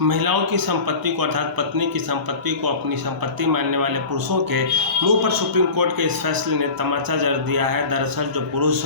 महिलाओं की संपत्ति को अर्थात पत्नी की संपत्ति को अपनी संपत्ति मानने वाले पुरुषों के मुंह पर सुप्रीम कोर्ट के इस फैसले ने तमाचा जड़ दिया है। दरअसल जो पुरुष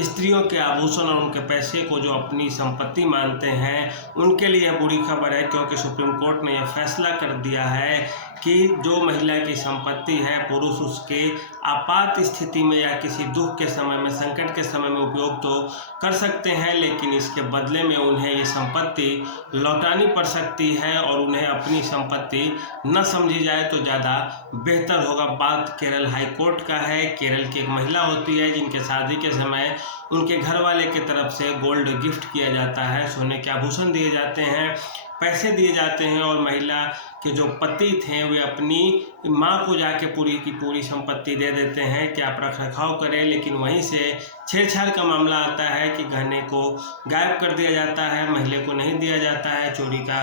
स्त्रियों के आभूषण और उनके पैसे को जो अपनी संपत्ति मानते हैं उनके लिए यह बुरी खबर है, क्योंकि सुप्रीम कोर्ट ने यह फैसला कर दिया है कि जो महिला की संपत्ति है पुरुष उसके आपात स्थिति में या किसी दुख के समय में, संकट के समय में उपयोग तो कर सकते हैं, लेकिन इसके बदले में उन्हें ये संपत्ति लौटानी पड़ सकती है और उन्हें अपनी संपत्ति न समझी जाए तो ज़्यादा बेहतर होगा। बात केरल हाई कोर्ट का है। केरल की एक महिला होती है जिनके शादी के समय उनके घर वाले की तरफ से गोल्ड गिफ्ट किया जाता है, सोने के आभूषण दिए जाते हैं, पैसे दिए जाते हैं और महिला के जो पति थे वे अपनी माँ को जाके पूरी की पूरी संपत्ति दे देते हैं कि आप रख रखाव करें। लेकिन वहीं से छेड़छाड़ का मामला आता है कि गहने को गायब कर दिया जाता है, महिला को नहीं दिया जाता है, चोरी का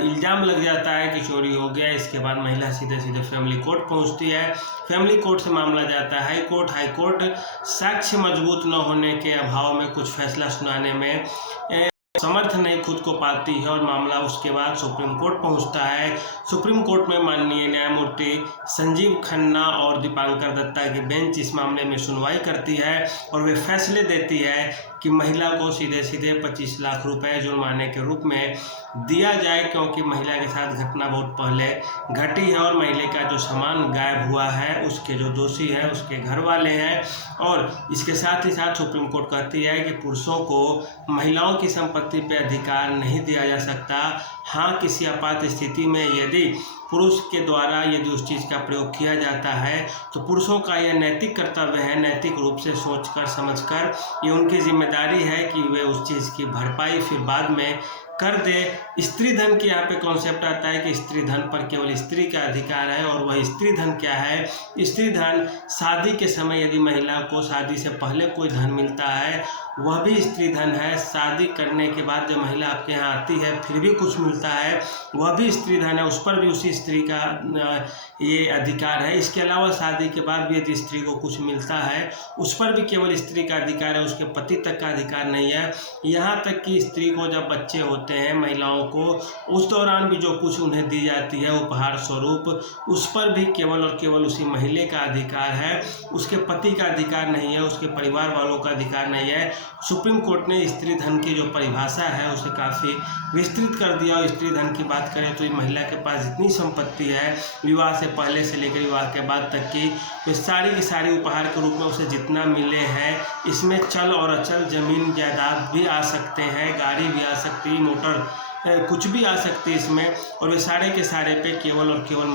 इल्ज़ाम लग जाता है कि चोरी हो गया। इसके बाद महिला सीधे सीधे फैमिली कोर्ट पहुंचती है। फैमिली कोर्ट से मामला जाता है हाई कोर्ट साक्ष्य मजबूत न होने के अभाव में कुछ फैसला सुनाने में समर्थ नहीं खुद को पाती है और मामला उसके बाद सुप्रीम कोर्ट पहुंचता है। सुप्रीम कोर्ट में माननीय न्यायमूर्ति संजीव खन्ना और दीपांकर दत्ता की बेंच इस मामले में सुनवाई करती है और वे फैसले देती है कि महिला को सीधे सीधे 25 लाख रुपए जुर्माने के रूप में दिया जाए, क्योंकि महिला के साथ घटना बहुत पहले घटी है और महिला का जो सामान गायब हुआ है उसके जो दोषी है उसके घर वाले हैं। और इसके साथ ही साथ सुप्रीम कोर्ट कहती है कि पुरुषों को महिलाओं की संपत्ति पे अधिकार नहीं दिया जा सकता। हाँ, किसी आपात स्थिति में यदि पुरुष के द्वारा यदि उस चीज़ का प्रयोग किया जाता है तो पुरुषों का यह नैतिक कर्तव्य है, नैतिक रूप से सोचकर समझकर ये उनकी जिम्मेदारी है कि वे उस चीज़ की भरपाई फिर बाद में कर दे। स्त्री धन की यहाँ पे कॉन्सेप्ट आता है कि स्त्री धन पर केवल स्त्री का अधिकार है और वह स्त्री धन क्या है? स्त्री धन शादी के समय यदि महिला को शादी से पहले कोई धन मिलता है वह भी स्त्री धन है। शादी करने के बाद जब महिला आपके यहाँ आती है फिर भी कुछ मिलता है वह भी स्त्री धन है, उस पर भी उसी स्त्री का ये अधिकार है। इसके अलावा शादी के बाद भी यदि स्त्री को कुछ मिलता है उस पर भी केवल स्त्री का अधिकार है, उसके पति तक का अधिकार नहीं है। यहाँ तक कि स्त्री को जब बच्चे होते हैं महिलाओं को उस दौरान भी जो कुछ उन्हें दी जाती है उपहार स्वरूप उस पर भी केवल और केवल उसी महिला का अधिकार है, उसके पति का अधिकार नहीं है, उसके परिवार वालों का अधिकार नहीं है। सुप्रीम कोर्ट ने स्त्री धन की जो परिभाषा है उसे काफ़ी विस्तृत कर दिया और स्त्री धन की बात करें तो ये महिला के पास जितनी संपत्ति है विवाह से पहले से लेकर विवाह के बाद तक की तो सारी की सारी उपहार के रूप में उसे जितना मिले हैं इसमें चल और अचल जमीन जायदाद भी आ सकते हैं, गाड़ी भी आ सकती है, मोटर कुछ भी आ सकती है इसमें, और वे सारे के सारे पे केवल और केवल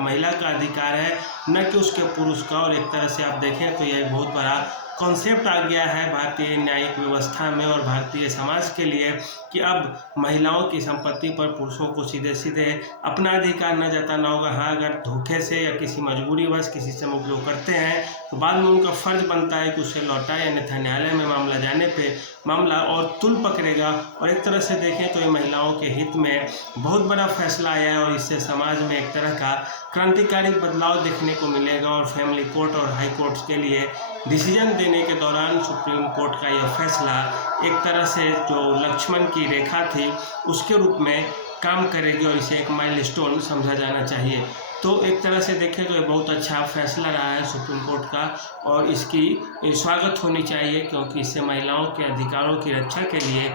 महिला का अधिकार है, न कि उसके पुरुष का। और एक तरह से आप देखें तो यह एक बहुत बड़ा कॉन्सेप्ट आ गया है भारतीय न्यायिक व्यवस्था में और भारतीय समाज के लिए कि अब महिलाओं की संपत्ति पर पुरुषों को सीधे सीधे अपना अधिकार न जताना होगा। हाँ, अगर धोखे से या किसी मजबूरीवश किसी से उपयोग करते हैं तो बाद में उनका फर्ज बनता है कि उसे लौटाए, अन्यथा न्यायालय में मामला जाने पे मामला और तुल पकड़ेगा। और एक तरह से देखें तो ये महिलाओं के हित में बहुत बड़ा फैसला आया है और इससे समाज में एक तरह का क्रांतिकारी बदलाव देखने को मिलेगा। और फैमिली कोर्ट और हाई कोर्ट्स के लिए डिसीजन देने के दौरान सुप्रीम कोर्ट का यह फैसला एक तरह से जो लक्ष्मण की रेखा थी उसके रूप में काम करेगी और इसे एक माइलस्टोन समझा जाना चाहिए। तो एक तरह से देखें तो ये बहुत अच्छा फैसला रहा है सुप्रीम कोर्ट का और इसकी स्वागत होनी चाहिए, क्योंकि इससे महिलाओं के अधिकारों की रक्षा के लिए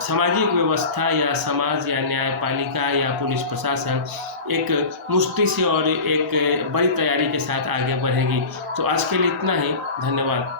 सामाजिक व्यवस्था या समाज या न्यायपालिका या पुलिस प्रशासन एक मुष्टि से और एक बड़ी तैयारी के साथ आगे बढ़ेगी। तो आज के लिए इतना ही, धन्यवाद।